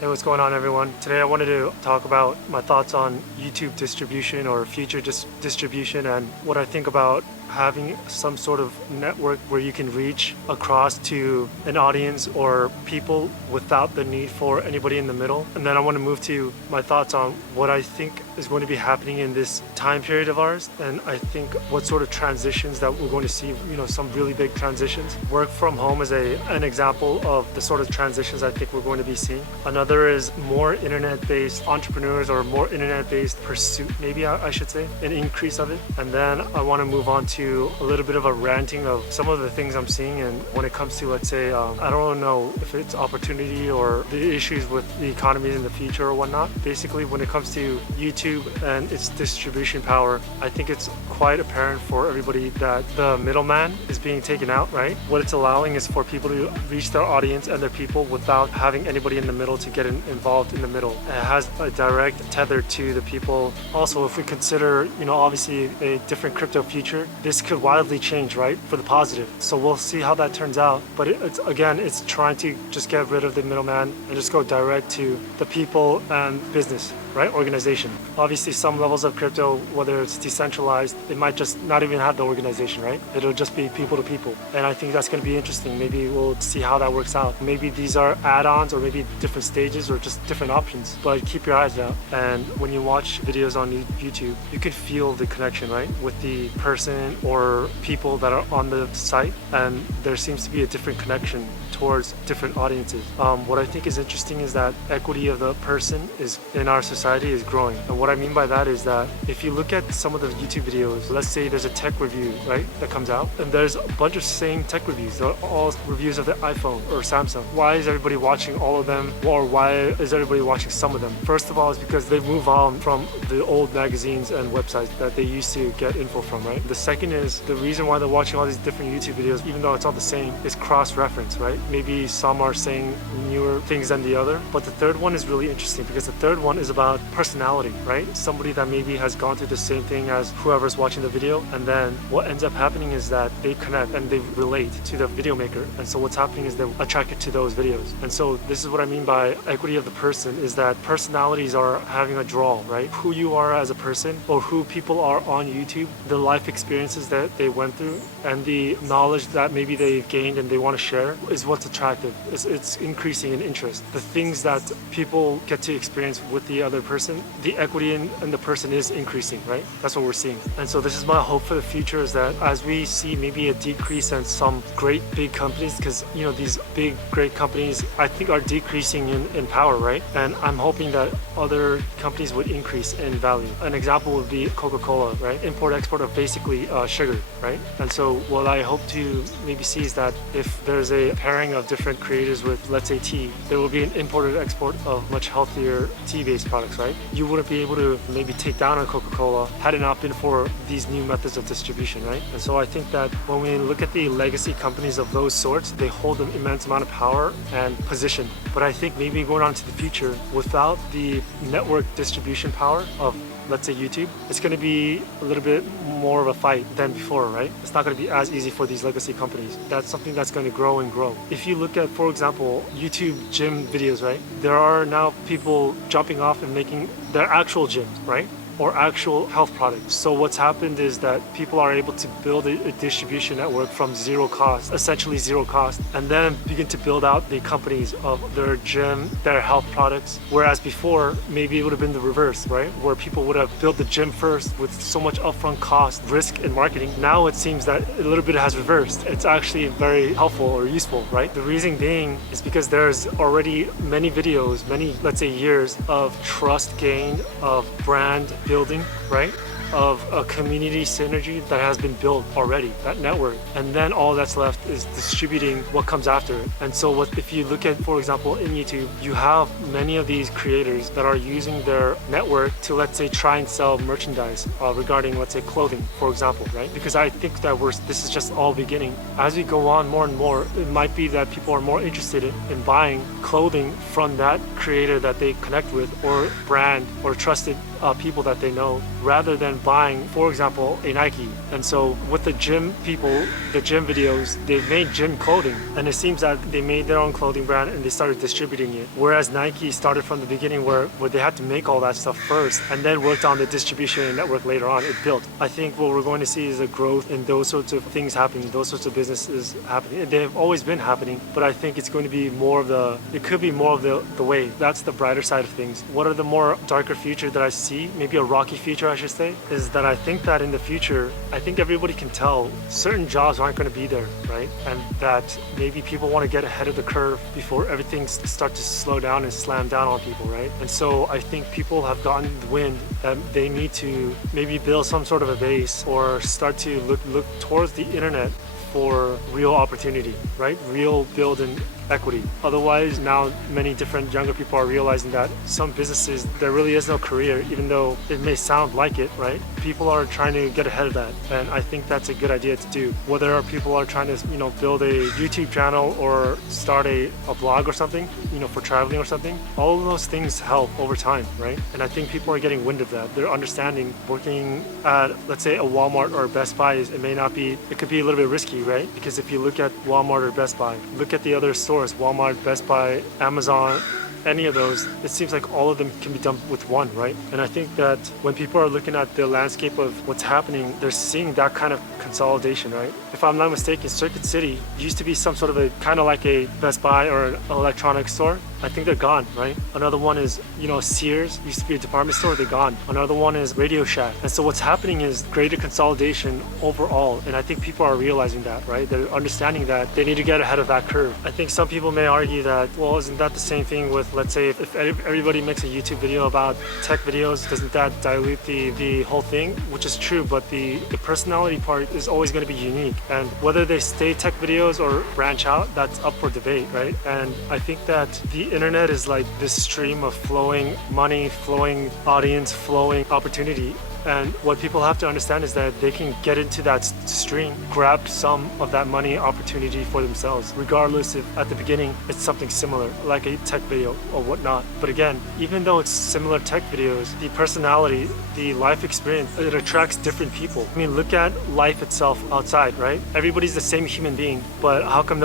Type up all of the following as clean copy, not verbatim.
Hey, what's going on, everyone? Today I wanted to talk about my thoughts on YouTube distribution or future distribution and what I think about having some sort of network where you can reach across to an audience or people without the need for anybody in the middle. And then I want to move to my thoughts on what I think is going to be happening in this time period of ours, and I think what sort of transitions that we're going to see, some really big transitions. Work from home is an example of the sort of transitions I think we're going to be seeing. Another is more internet-based entrepreneurs or more internet-based pursuit, maybe I should say, an increase of it. And then I want to move on to a little bit of a ranting of some of the things I'm seeing, and when it comes to, let's say, I don't know if it's opportunity or the issues with the economy in the future or whatnot. Basically, when it comes to YouTube and its distribution power, I think it's quite apparent for everybody that the middleman is being taken out, right? What it's allowing is for people to reach their audience and their people without having anybody in the middle to get involved in the middle. It has a direct tether to the people. Also, if we consider, obviously a different crypto future, this could wildly change, right, for the positive. So we'll see how that turns out. But it's trying to just get rid of the middleman and just go direct to the people and business, right, organization. Obviously, some levels of crypto, whether it's decentralized, it might just not even have the organization, right? It'll just be people to people. And I think that's going to be interesting. Maybe we'll see how that works out. Maybe these are add-ons or maybe different stages or just different options. But keep your eyes out. And when you watch videos on YouTube, you can feel the connection, right, with the person or people that are on the site. And there seems to be a different connection towards different audiences. What I think is interesting is that equity of the person is in our society is growing. And what I mean by that is that if you look at some of the YouTube videos, let's say there's a tech review, right, that comes out, and there's a bunch of same tech reviews. They're all reviews of the iPhone or Samsung. Why is everybody watching all of them, or why is everybody watching some of them? First of all, it's because they move on from the old magazines and websites that they used to get info from, right? The second is the reason why they're watching all these different YouTube videos, even though it's all the same, is cross-reference, right? Maybe some are saying newer things than the other. But the third one is really interesting because the third one is about personality, right? Somebody that maybe has gone through the same thing as whoever's watching the video, and then what ends up happening is that they connect and they relate to the video maker. And so what's happening is they're attracted to those videos. And so this is what I mean by equity of the person, is that personalities are having a draw, right? Who you are as a person or who people are on YouTube, the life experiences that they went through and the knowledge that maybe they've gained and they want to share is what's attractive. It's increasing in interest. The things that people get to experience with the other person, the equity in the person is increasing, right? That's what we're seeing. And so this is my hope for the future, is that as we see maybe a decrease in some great big companies, because these big great companies I think are decreasing in power, right? And I'm hoping that other companies would increase in value. An example would be Coca-Cola, right? Import export of basically sugar, right? And so what I hope to maybe see is that if there's a pairing of different creators with, let's say, tea, there will be an imported export of much healthier tea-based products, right? You wouldn't be able to maybe take down a Coca-Cola had it not been for these new methods of distribution, right? And so I think that when we look at the legacy companies of those sorts, they hold an immense amount of power and position. But I think maybe going on to the future, without the network distribution power of, let's say, YouTube, it's going to be a little bit more of a fight than before, right? It's not going to be as easy for these legacy companies. That's something that's going to grow and grow. If you look at, for example, YouTube gym videos, right? There are now people jumping off and making their actual gyms, right? Or actual health products. So what's happened is that people are able to build a distribution network from zero cost, essentially zero cost, and then begin to build out the companies of their gym, their health products. Whereas before, maybe it would have been the reverse, right? Where people would have built the gym first with so much upfront cost, risk, and marketing. Now it seems that a little bit has reversed. It's actually very helpful or useful, right? The reason being is because there's already many videos, many, let's say, years of trust gained, of brand building, right? Of a community synergy that has been built already, that network. And then all that's left is distributing what comes after it. And so if you look at, for example, in YouTube, you have many of these creators that are using their network to, let's say, try and sell merchandise regarding, let's say, clothing, for example, right? Because I think that this is just all beginning. As we go on more and more, it might be that people are more interested in buying clothing from that creator that they connect with, or brand or trusted people that they know rather than buying, for example, a Nike. And so with the gym people, the gym videos, they've made gym clothing, and it seems that they made their own clothing brand and they started distributing it. Whereas Nike started from the beginning where they had to make all that stuff first and then worked on the distribution network later on. It built. I think what we're going to see is a growth in those sorts of things happening, those sorts of businesses happening. They've always been happening, but I think it's going to be more of it could be more of the way. That's the brighter side of things. What are the more darker future that I see, maybe a rocky future I should say, is that I think that in the future, I think everybody can tell certain jobs aren't going to be there, right? And that maybe people want to get ahead of the curve before everything starts to slow down and slam down on people, right? And so I think people have gotten the wind that they need to maybe build some sort of a base or start to look towards the internet for real opportunity, right? Real build and equity. Otherwise, now many different younger people are realizing that some businesses, there really is no career, even though it may sound like it, right? People are trying to get ahead of that, and I think that's a good idea to do. Whether people are trying to, build a YouTube channel or start a blog or something, for traveling or something, all of those things help over time, right? And I think people are getting wind of that. They're understanding working at, let's say, a Walmart or a Best Buy it could be a little bit risky, right? Because if you look at Walmart or Best Buy, look at the other stores, Walmart, Best Buy, Amazon, any of those, it seems like all of them can be done with one, right? And I think that when people are looking at the landscape of what's happening, they're seeing that kind of consolidation, right? If I'm not mistaken, Circuit City used to be some sort of a kind of like a Best Buy or an electronics store. I think they're gone, right? Another one is, Sears used to be a department store, they're gone. Another one is Radio Shack. And so what's happening is greater consolidation overall. And I think people are realizing that, right? They're understanding that they need to get ahead of that curve. I think some people may argue that, well, isn't that the same thing with, let's say, if everybody makes a YouTube video about tech videos, doesn't that dilute the whole thing? Which is true, but the personality part is always going to be unique. And whether they stay tech videos or branch out, that's up for debate, right? And I think that the internet is like this stream of flowing money, flowing audience, flowing opportunity. And what people have to understand is that they can get into that stream, grab some of that money opportunity for themselves, regardless if at the beginning it's something similar, like a tech video or whatnot. But again, even though it's similar tech videos, the personality, the life experience, it attracts different people. I mean, look at life itself outside, right? Everybody's the same human being, but how come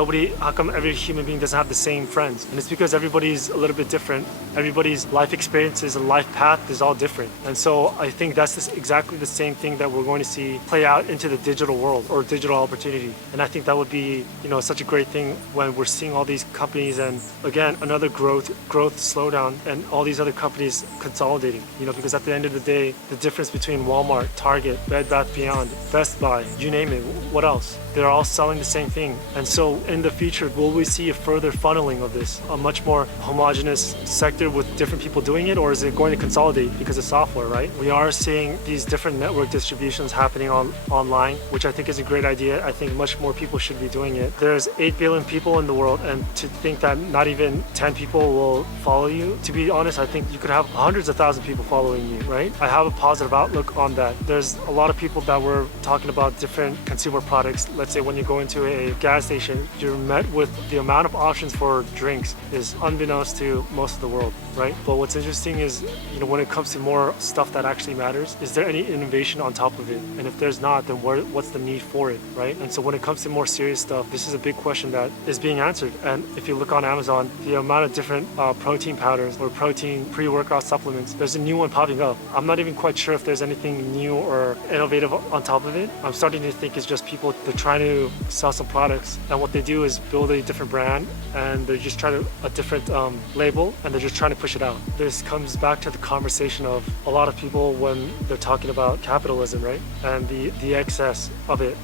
every human being doesn't have the same friends? And it's because everybody's a little bit different. Everybody's life experiences and life path is all different. And so I think that's exactly the same thing that we're going to see play out into the digital world or digital opportunity. And I think that would be, such a great thing when we're seeing all these companies and again, another growth slowdown and all these other companies consolidating, because at the end of the day, the difference between Walmart, Target, Bed Bath Beyond, Best Buy, you name it, what else? They're all selling the same thing. And so in the future, will we see a further funneling of this, a much more homogenous sector with different people doing it, or is it going to consolidate because of software, right? We are seeing these different network distributions happening online, which I think is a great idea. I think much more people should be doing it. There's 8 billion people in the world, and to think that not even 10 people will follow you, to be honest, I think you could have hundreds of thousands of people following you, right? I have a positive outlook on that. There's a lot of people that were talking about different consumer products. Let's say when you go into a gas station, you're met with the amount of options for drinks is unbeknownst to most of the world, right? But what's interesting is, when it comes to more stuff that actually matters, is there any innovation on top of it? And if there's not, then what's the need for it, right? And so when it comes to more serious stuff, this is a big question that is being answered. And if you look on Amazon, the amount of different protein powders or protein pre-workout supplements, there's a new one popping up. I'm not even quite sure if there's anything new or innovative on top of it. I'm starting to think it's just people, they're trying to sell some products, and what they do is build a different brand, and they're just trying to a different label, and they're just trying to push it out. This comes back to the conversation of a lot of people when they're talking about capitalism, right? And the excess of it.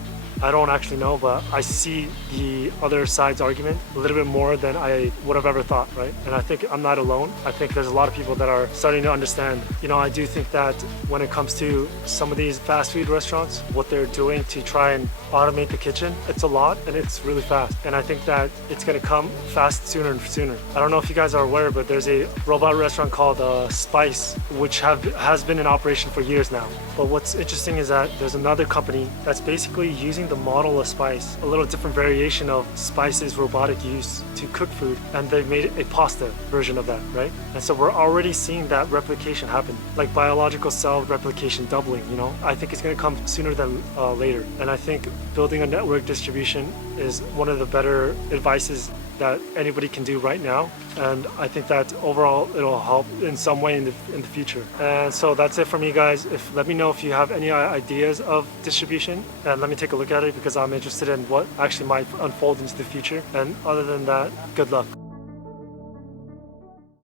I don't actually know, but I see the other side's argument a little bit more than I would have ever thought, right? And I think I'm not alone. I think there's a lot of people that are starting to understand. I do think that when it comes to some of these fast food restaurants, what they're doing to try and automate the kitchen, it's a lot and it's really fast. And I think that it's gonna come fast sooner and sooner. I don't know if you guys are aware, but there's a robot restaurant called Spice, which has been in operation for years now. But what's interesting is that there's another company that's basically using the model of spice, a little different variation of spices robotic use to cook food, and they made a pasta version of that, right? And so we're already seeing that replication happen, like biological cell replication doubling, you know? I think it's gonna come sooner than later. And I think building a network distribution is one of the better advices that anybody can do right now, and I think that overall it'll help in some way in the future. And so that's it for me, guys. Let me know if you have any ideas of distribution, and let me take a look at it because I'm interested in what actually might unfold into the future. And other than that, good luck.